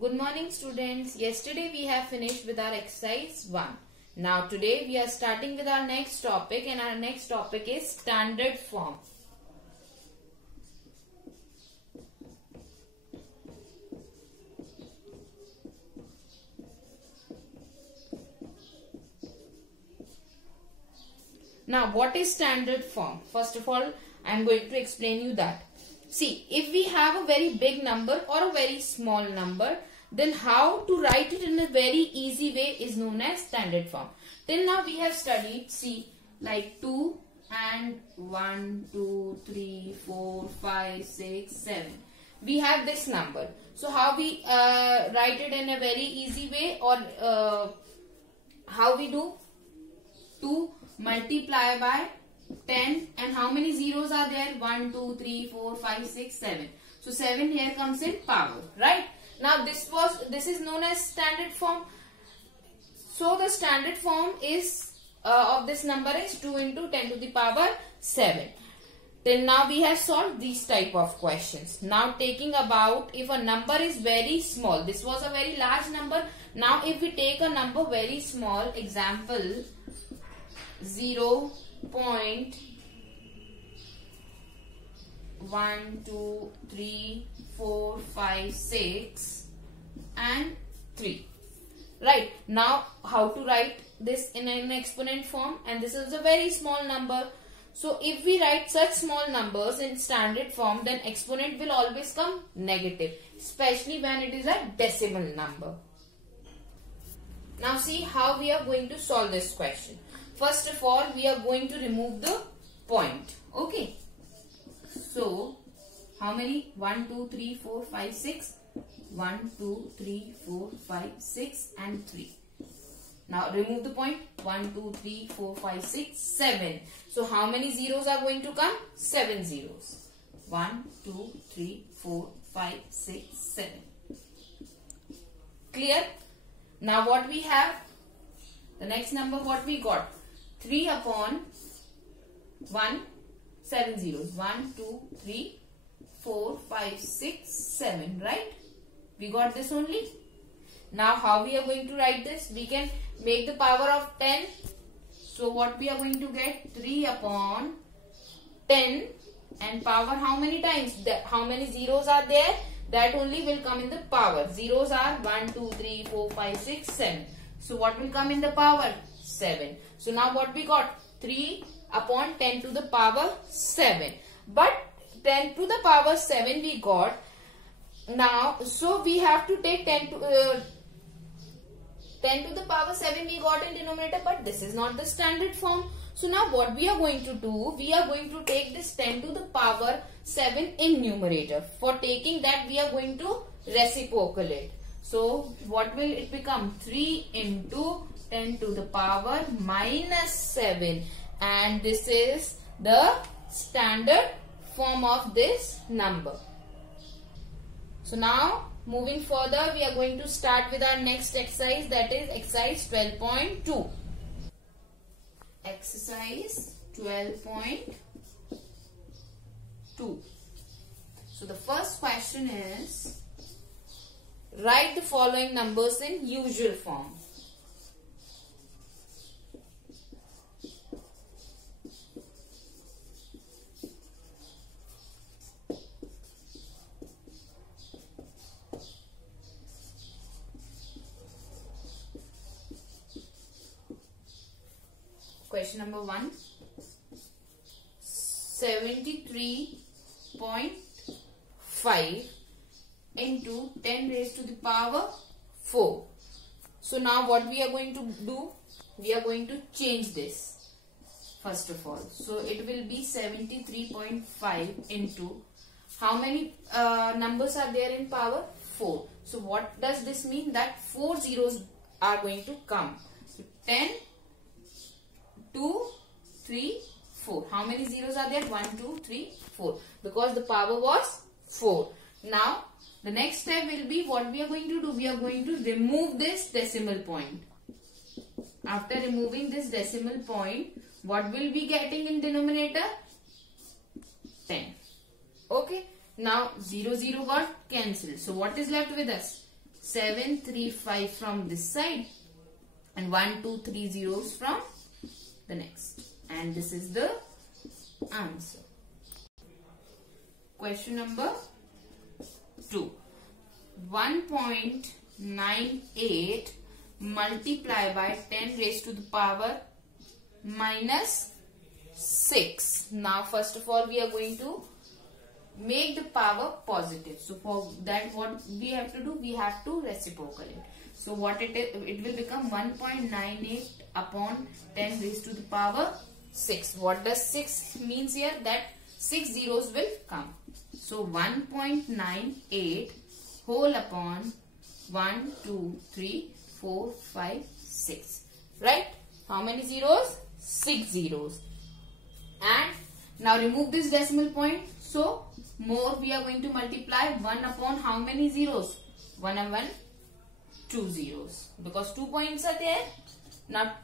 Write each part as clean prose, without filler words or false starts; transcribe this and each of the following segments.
Good morning students. Yesterday we have finished with our exercise 1. Now today we are starting with our next topic and our next topic is standard form. Now what is standard form? First of all I am going to explain you that. See, if we have a very big number or a very small number, then how to write it in a very easy way is known as standard form. Till now we have studied, see, like 2 and 1, 2, 3, 4, 5, 6, 7. We have this number. So how we write it in a very easy way, or how we do? 2 multiply by 10, and how many zeros are there? 1, 2, 3, 4, 5, 6, 7. So 7 here comes in power, right? Now this is known as standard form. So the standard form is of this number is 2 into 10 to the power 7. Till now we have solved these type of questions. Now taking about if a number is very small. This was a very large number. Now if we take a number very small, example 0.1, 2, 3, 4, 5, 6 and 3. Right. Now how to write this in an exponent form, and this is a very small number. So if we write such small numbers in standard form, then exponent will always come negative, especially when it is a decimal number. Now see how we are going to solve this question. First of all, we are going to remove the point. Okay. So, how many? 1, 2, 3, 4, 5, 6. 1, 2, 3, 4, 5, 6 and 3. Now, remove the point. 1, 2, 3, 4, 5, 6, 7. So, how many zeros are going to come? 7 zeros. 1, 2, 3, 4, 5, 6, 7. Clear? Now, what we have? The next number what we got? 3 upon 1, 7 zeros. 1, 2, 3, 4, 5, 6, 7. Right? We got this only. Now how we are going to write this? We can make the power of 10. So what we are going to get? 3 upon 10 and power how many times? How many zeros are there? That only will come in the power. Zeros are 1, 2, 3, 4, 5, 6, 7. So what will come in the power? 7. So now what we got? 3 upon 10 to the power 7. But 10 to the power 7 we got. Now, so we have to take 10 to the power 7 we got in denominator, but this is not the standard form. So now what we are going to do? We are going to take this 10 to the power 7 in numerator. For taking that we are going to reciprocal it. So what will it become? 3 into 10 to the power minus 7, and this is the standard form of this number. So now moving further, we are going to start with our next exercise, that is exercise 12.2. Exercise 12.2. So the first question is, write the following numbers in usual form. Question number 1. 73.5 into 10 raised to the power 4. So now what we are going to do? We are going to change this first of all. So it will be 73.5 into how many numbers are there in power? 4. So what does this mean? That 4 zeros are going to come. So 10, 2, 3, 4. How many zeros are there? 1, 2, 3, 4. Because the power was 4. Now, the next step will be what we are going to do. We are going to remove this decimal point. After removing this decimal point, what will be getting in denominator? 10. Okay. Now 0 0 got cancelled. So what is left with us? 735 from this side and 1, 2, 3 zeros from the next. And this is the answer. Question number 2. 1.98 multiply by 10 raised to the power minus 6. Now first of all we are going to make the power positive. So for that what we have to do? We have to reciprocal it. So what it is, it will become 1.98 upon 10 raised to the power 6. What does 6 means here? That 6 zeros will come. So 1.98 whole upon 1, 2, 3, 4, 5, 6. Right? How many zeros? 6 zeros. And now remove this decimal point. So more we are going to multiply 1 upon how many zeros? 1 and 1, 2 zeros. Because 2 points are there. Now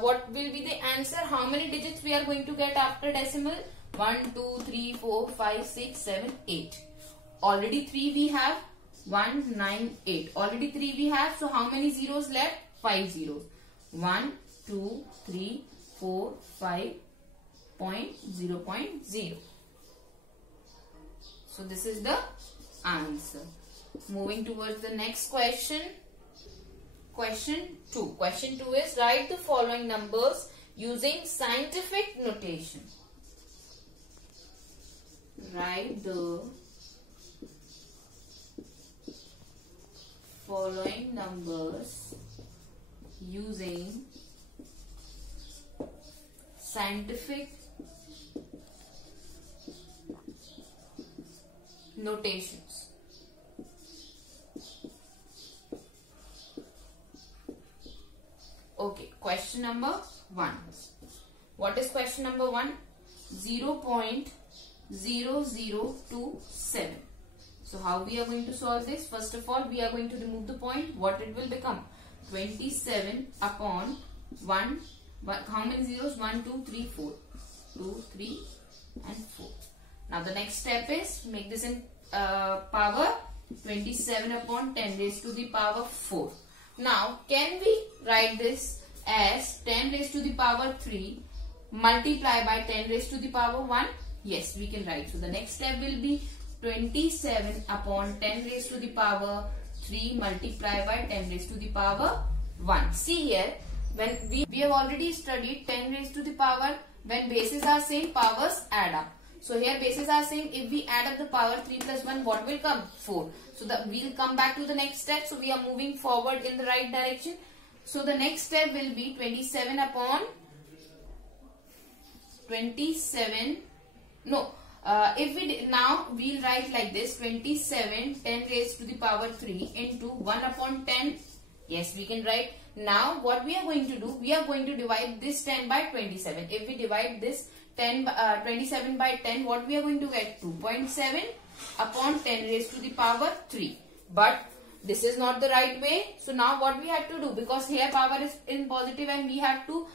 what will be the answer? How many digits we are going to get after decimal? 1, 2, 3, 4, 5, 6, 7, 8. Already 3 we have. 1, 9, 8. Already 3 we have. So how many zeros left? 5 zeros. 1, 2, 3, 4, 5, 0.0. So this is the answer. Moving towards the next question. Question 2. Question 2 is write the following numbers using scientific notation. Write the following numbers using scientific notations. Okay, question number 1. What is question number 1? 0.0027. So how we are going to solve this? First of all, we are going to remove the point. What it will become? 27 upon 1. How many zeros? 1, 2, 3, 4. 2, 3 and 4. Now the next step is make this in power. 27 upon 10 raised to the power 4. Now can we write this as 10 raised to the power 3 multiply by 10 raised to the power 1? Yes, we can write. So the next step will be 27 upon 10 raised to the power 3 multiply by 10 raised to the power 1. See here, when we have already studied 10 raised to the power, when bases are same, powers add up. So here bases are same. If we add up the power 3 plus 1, what will come? 4. So we will come back to the next step. So we are moving forward in the right direction. So the next step will be 27 upon 27. No. If we now we'll write like this: 27 10 raised to the power 3 into 1 upon 10. Yes, we can write. Now what we are going to do? We are going to divide this 10 by 27. If we divide this 27 by 10, what we are going to get? 2.7 upon 10 raised to the power 3. But this is not the right way. So now what we have to do? Because here power is in positive and we have to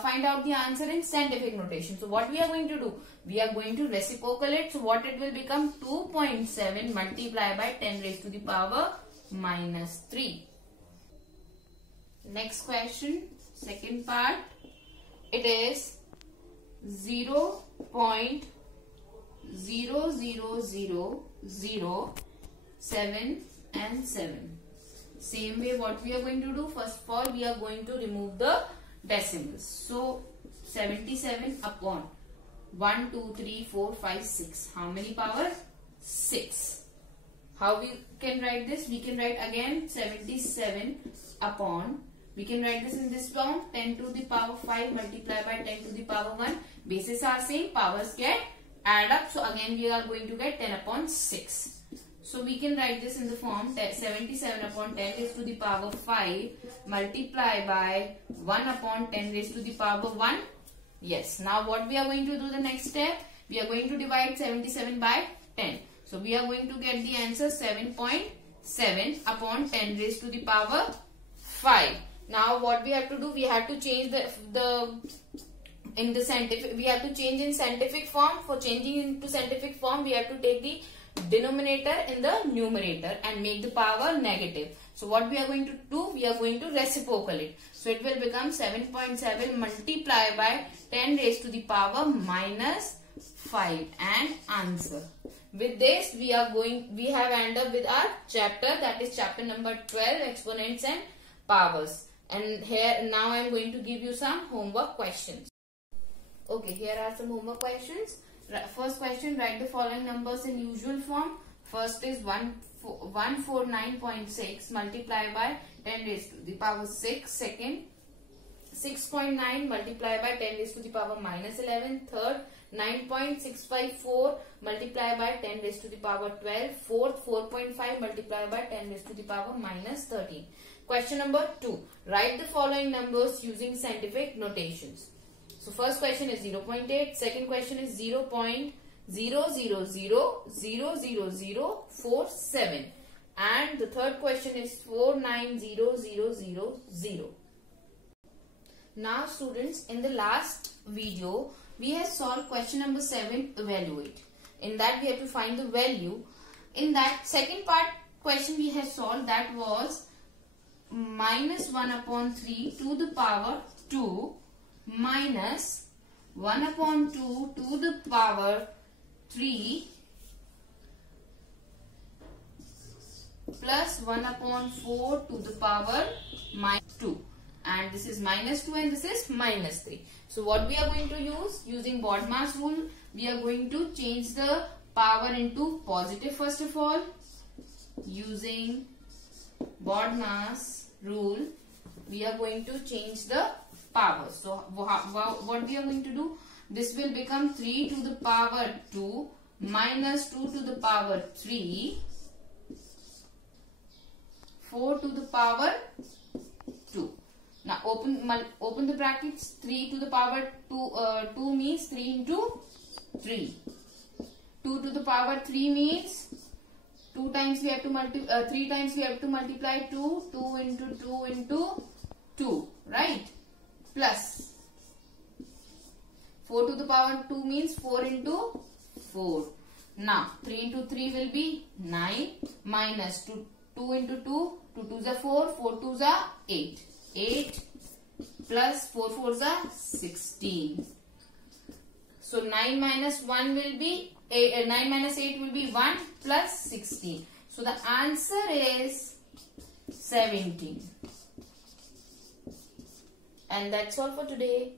find out the answer in scientific notation. So what we are going to do? We are going to reciprocal it. So what it will become? 2.7 multiplied by 10 raised to the power minus 3. Next question, second part. It is 0.00007 and 7. Same way what we are going to do? First of all, we are going to remove the decimals. So 77 upon 1, 2, 3, 4, 5, 6. How many power? 6. How we can write this? We can write again 77 upon, we can write this in this form, 10 to the power 5 multiplied by 10 to the power 1. Bases are same, powers get add up. So again we are going to get 10 upon 6. So we can write this in the form 77 upon 10 raised to the power 5 multiplied by 1 upon 10 raised to the power 1. Yes. Now what we are going to do the next step? We are going to divide 77 by 10. So we are going to get the answer 7.7 upon 10 raised to the power 5. Now what we have to do? We have to change in scientific form. For changing into scientific form, we have to take the denominator in the numerator and make the power negative. So what we are going to do? We are going to reciprocal it. So it will become 7.7 multiplied by 10 raised to the power minus 5 and answer. With this we have ended up with our chapter, that is chapter number 12, exponents and powers. And here now I am going to give you some homework questions. Okay, here are some homework questions. First question, write the following numbers in usual form. First is 149.6 multiplied by 10 raised to the power 6. Second, 6.9 multiplied by 10 raised to the power minus 11. Third, 9.654 multiplied by 10 raised to the power 12. Fourth, 4.5 multiplied by 10 raised to the power minus 13. Question number 2. Write the following numbers using scientific notations. So first question is 0.8. Second question is 0.0000047. And the third question is 490000. Now students, in the last video, we have solved question number 7, evaluate. In that we have to find the value. In that second part question we have solved, that was minus 1 upon 3 to the power 2 minus 1 upon 2 to the power 3 plus 1 upon 4 to the power minus 2. And this is minus 2 and this is minus 3. So what we are going to use? Using BODMAS rule, we are going to change the power into positive first of all. Using BODMAS rule, we are going to change the power. So what we are going to do? This will become 3 to the power 2 minus 2 to the power 3, 4 to the power 2. Now open the brackets. 3 to the power 2 means 3 into 3. 2 to the power 3 means 2 times we have to multiply 3 times we have to multiply 2. 2 into 2 into 2, right? Plus 4 to the power 2 means 4 into 4. Now 3 into 3 will be 9 minus 2 into 2. 2 2s are 4. 4 2s are 8. 8 plus 4 4s are 16. So 9 minus 1 will be 9 minus 8 will be 1 plus 16. So the answer is 17. And that's all for today.